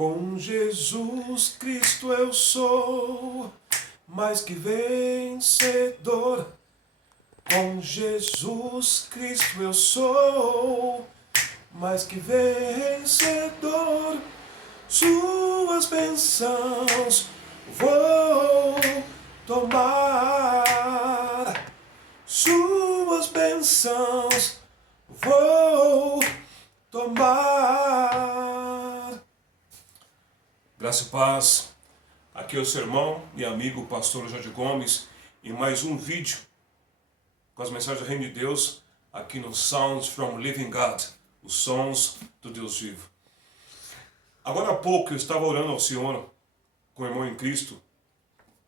Com Jesus Cristo eu sou mais que vencedor. Com Jesus Cristo eu sou mais que vencedor. Suas bênçãos vou tomar. Suas bênçãos vou tomar. Graça e paz. Aqui é o seu irmão e amigo pastor Jorge Gomes em mais um vídeo com as mensagens do Reino de Deus aqui no Sounds from Living God, os sons do Deus vivo. Agora há pouco eu estava orando ao Senhor com o irmão em Cristo,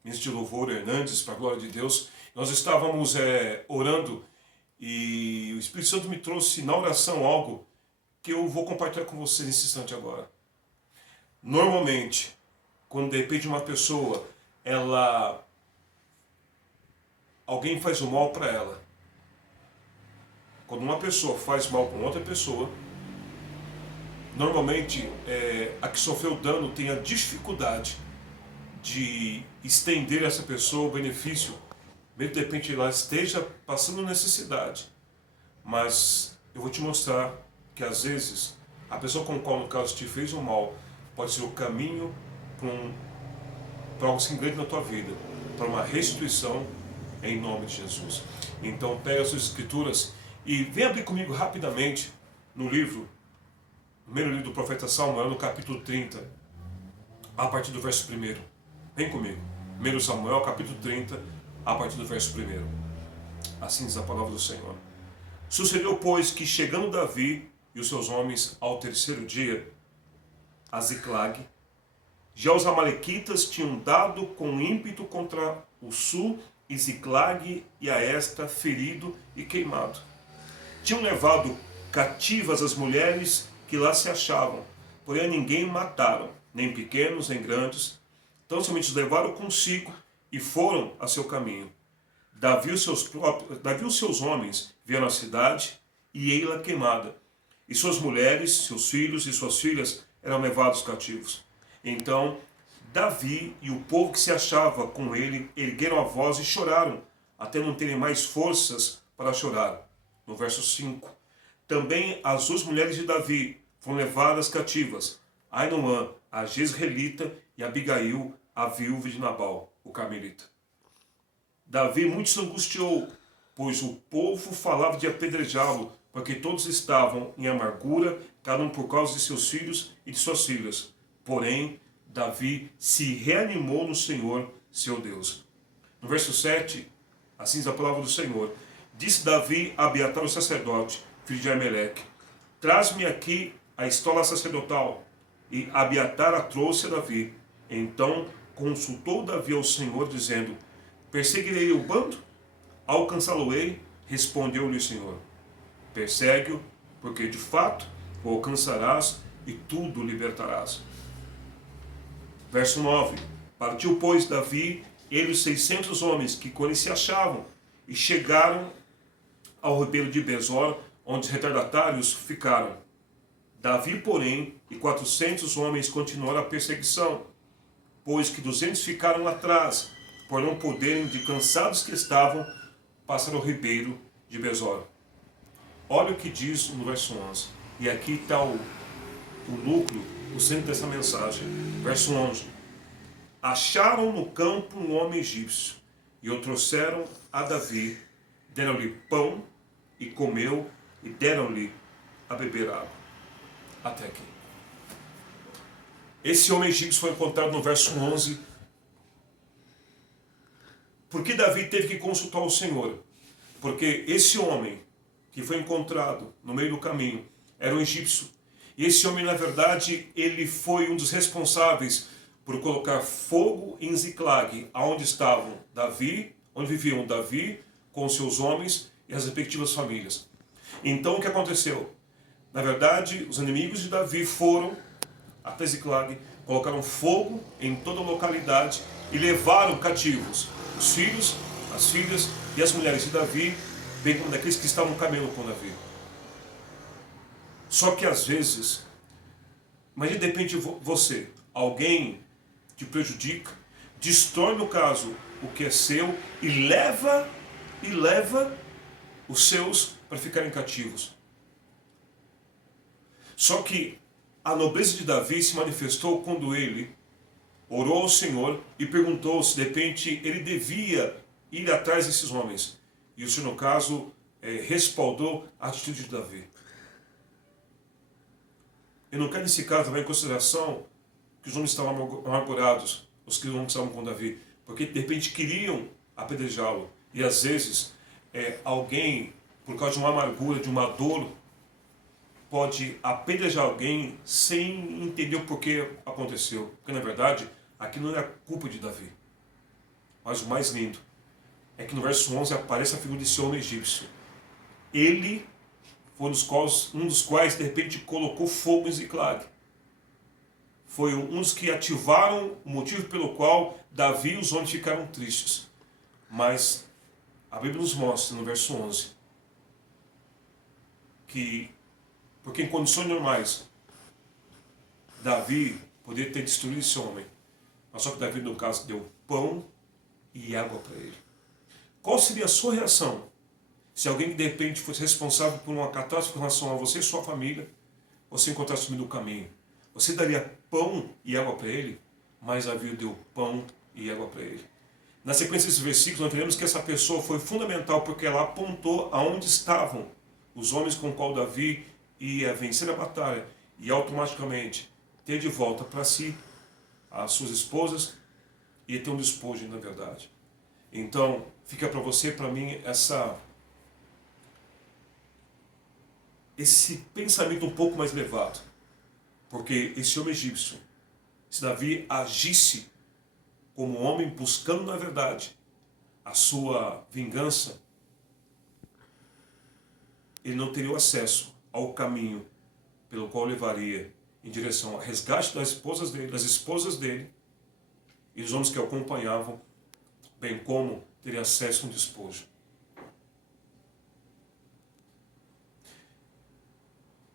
ministro de louvor Hernandes, para a glória de Deus. Nós estávamos orando e o Espírito Santo me trouxe na oração algo que eu vou compartilhar com vocês nesse instante agora. Normalmente, quando de repente uma pessoa, alguém faz o mal para ela. Quando uma pessoa faz mal para outra pessoa, normalmente a que sofreu o dano tem a dificuldade de estender a essa pessoa o benefício, mesmo de repente ela esteja passando necessidade. Mas eu vou te mostrar que às vezes a pessoa com a qual no caso te fez o mal pode ser o caminho para algo assim grande na tua vida, para uma restituição em nome de Jesus. Então pega as suas escrituras e vem abrir comigo rapidamente no primeiro livro do profeta Samuel, no capítulo 30, a partir do verso 1. Vem comigo. 1 Samuel, capítulo 30, a partir do verso 1. Assim diz a palavra do Senhor. Sucedeu, pois, que chegando Davi e os seus homens ao terceiro dia a Ziclag, já os amalequitas tinham dado com ímpeto contra o sul e Ziclag e a esta ferido e queimado. Tinham levado cativas as mulheres que lá se achavam, porém a ninguém mataram, nem pequenos nem grandes, tão somente os levaram consigo e foram a seu caminho. Davi e os seus homens vieram à cidade e ei-la queimada, e suas mulheres, seus filhos e suas filhas eram levados cativos. Então Davi e o povo que se achava com ele ergueram a voz e choraram, até não terem mais forças para chorar. No verso 5. Também as duas mulheres de Davi foram levadas cativas, Ainoã, a Jezreelita, e Abigail, a viúva de Nabal, o carmelita. Davi muito se angustiou, pois o povo falava de apedrejá-lo, porque todos estavam em amargura, cada um por causa de seus filhos e de suas filhas. Porém, Davi se reanimou no Senhor, seu Deus. No verso 7, assim diz a palavra do Senhor. Disse Davi a Abiatar o sacerdote, filho de Aimeleque: traz-me aqui a estola sacerdotal. E Abiatar a trouxe a Davi. Então consultou Davi ao Senhor, dizendo: perseguirei o bando? Alcançá-lo-ei? Respondeu-lhe o Senhor: persegue-o, porque de fato o alcançarás e tudo libertarás. Verso 9. Partiu, pois, Davi, ele e os 600 homens que com ele se achavam, e chegaram ao ribeiro de Besor, onde os retardatários ficaram. Davi, porém, e 400 homens continuaram a perseguição, pois que 200 ficaram atrás, por não poderem, de cansados que estavam, passar o ribeiro de Besor. Olha o que diz no verso 11. E aqui está o núcleo, o centro dessa mensagem. Verso 11. Acharam no campo um homem egípcio, e o trouxeram a Davi, deram-lhe pão, e comeu, e deram-lhe a beber água. Até aqui. Esse homem egípcio foi encontrado no verso 11. Por que Davi teve que consultar o Senhor? Porque esse homem que foi encontrado no meio do caminho era um egípcio. E esse homem, na verdade, ele foi um dos responsáveis por colocar fogo em Ziclag, onde estavam Davi, onde viviam Davi com seus homens e as respectivas famílias. Então o que aconteceu? Na verdade, os inimigos de Davi foram até Ziclag, colocaram fogo em toda a localidade e levaram cativos os filhos, as filhas e as mulheres de Davi, bem como daqueles que estavam caminhando com Davi. Só que às vezes Imagine de repente você, alguém te prejudica, destrói no caso o que é seu e leva os seus para ficarem cativos. Só que a nobreza de Davi se manifestou quando ele orou ao Senhor e perguntou se de repente ele devia ir atrás desses homens. E o Senhor, no caso, respaldou a atitude de Davi. Eu não quero nesse caso levar em consideração que os homens estavam amargurados, os que não estavam com Davi, porque de repente queriam apedrejá-lo. E às vezes alguém, por causa de uma amargura, de uma dor, pode apedrejar alguém sem entender o porquê aconteceu. Porque na verdade, aquilo não era culpa de Davi. Mas o mais lindo é que no verso 11 aparece a figura de esse homem egípcio. Ele foi um dos quais de repente colocou fogo em Ziclag. Foi um dos que ativaram o motivo pelo qual Davi e os homens ficaram tristes. Mas a Bíblia nos mostra no verso 11 que, porque em condições normais, Davi poderia ter destruído esse homem. Mas só que Davi, no caso, deu pão e água para ele. Qual seria a sua reação se alguém que de repente fosse responsável por uma catástrofe em relação a você e sua família, você encontrasse no meio do caminho? Você daria pão e água para ele? Mas Davi deu pão e água para ele. Na sequência desses versículos, nós veremos que essa pessoa foi fundamental porque ela apontou aonde estavam os homens com os quais Davi ia vencer a batalha e automaticamente ter de volta para si as suas esposas e ter um despojo, na verdade. Então, fica para você e para mim esse pensamento um pouco mais elevado. Porque esse homem egípcio, se Davi agisse como homem buscando na verdade a sua vingança, ele não teria o acesso ao caminho pelo qual levaria em direção ao resgate das esposas dele e dos homens que o acompanhavam, bem como teria acesso a um despojo.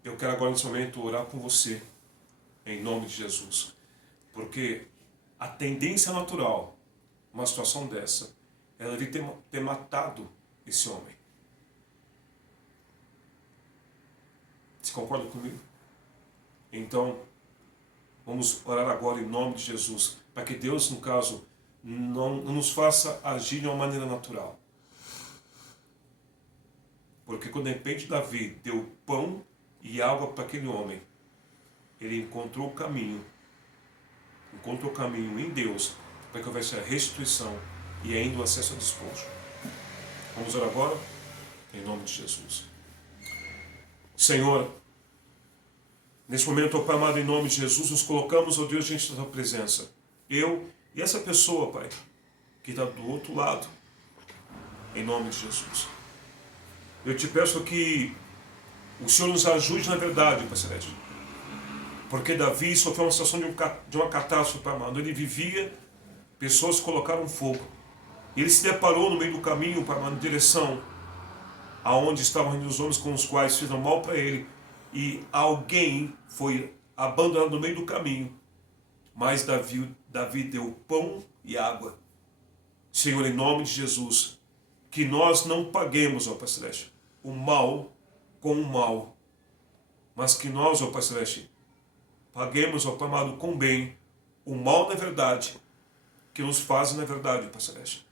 Eu quero agora nesse momento orar com você, em nome de Jesus, porque a tendência natural, uma situação dessa, ela devia ter matado esse homem. Você concorda comigo? Então, vamos orar agora em nome de Jesus, para que Deus, no caso, não nos faça agir de uma maneira natural. Porque quando de repente Davi deu pão e água para aquele homem, ele encontrou o caminho em Deus, para que houvesse a restituição e ainda o acesso ao despojo. Vamos orar agora, em nome de Jesus. Senhor, nesse momento, ó Pai amado, em nome de Jesus, nos colocamos, ó Deus, diante da tua presença. Eu e essa pessoa, Pai, que está do outro lado, em nome de Jesus. Eu te peço que o Senhor nos ajude na verdade, Pai Celeste. Porque Davi sofreu uma situação de uma catástrofe, Pai amado. Ele vivia, pessoas colocaram fogo. Ele se deparou no meio do caminho, Pai amado, em direção aonde estavam os homens com os quais fizeram mal para ele. E alguém foi abandonado no meio do caminho. Mas Davi deu pão e água. Senhor, em nome de Jesus, que nós não paguemos, ó Pai Celeste, o mal com o mal. Mas que nós, ó Pai Celeste, paguemos, ó Pai amado, com bem o mal na verdade, que nos faz na verdade, Pai Celeste.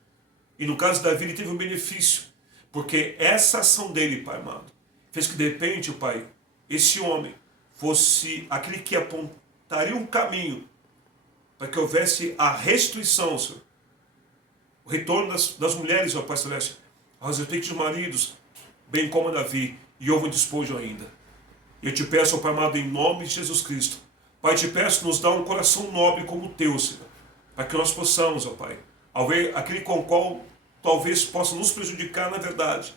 E no caso de Davi, ele teve um benefício, porque essa ação dele, Pai amado, fez que de repente, Pai, esse homem fosse aquele que apontaria um caminho para que houvesse a restituição, Senhor. O retorno das mulheres, ó Pai Celeste, aos respectivos maridos, bem como a Davi, e houve um despojo ainda. Eu te peço, ó Pai amado, em nome de Jesus Cristo, Pai, te peço, nos dá um coração nobre como o teu, Senhor, para que nós possamos, ó Pai, ao ver aquele com o qual talvez possa nos prejudicar na verdade,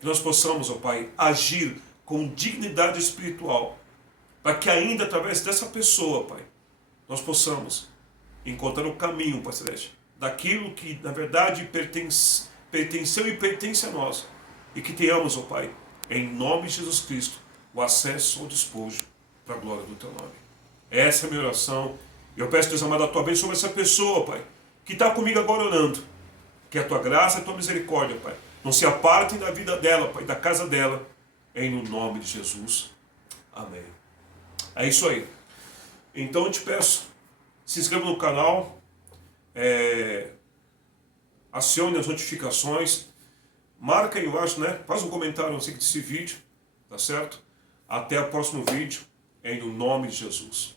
que nós possamos, ó Pai, agir com dignidade espiritual, para que ainda através dessa pessoa, Pai, nós possamos encontrar o caminho, Pai Celeste, daquilo que na verdade pertenceu e pertence a nós, e que tenhamos, ó Pai, em nome de Jesus Cristo, o acesso ao despojo para a glória do teu nome. Essa é a minha oração. Eu peço, Deus amado, a tua bênção sobre essa pessoa, Pai, que está comigo agora orando. Que a tua graça e a tua misericórdia, Pai, não se apartem da vida dela, Pai, da casa dela, em no nome de Jesus. Amém. É isso aí. Então eu te peço, se inscreva no canal, acione as notificações, marca aí embaixo, né? Faz um comentário assim desse vídeo, tá certo? Até o próximo vídeo, em no nome de Jesus.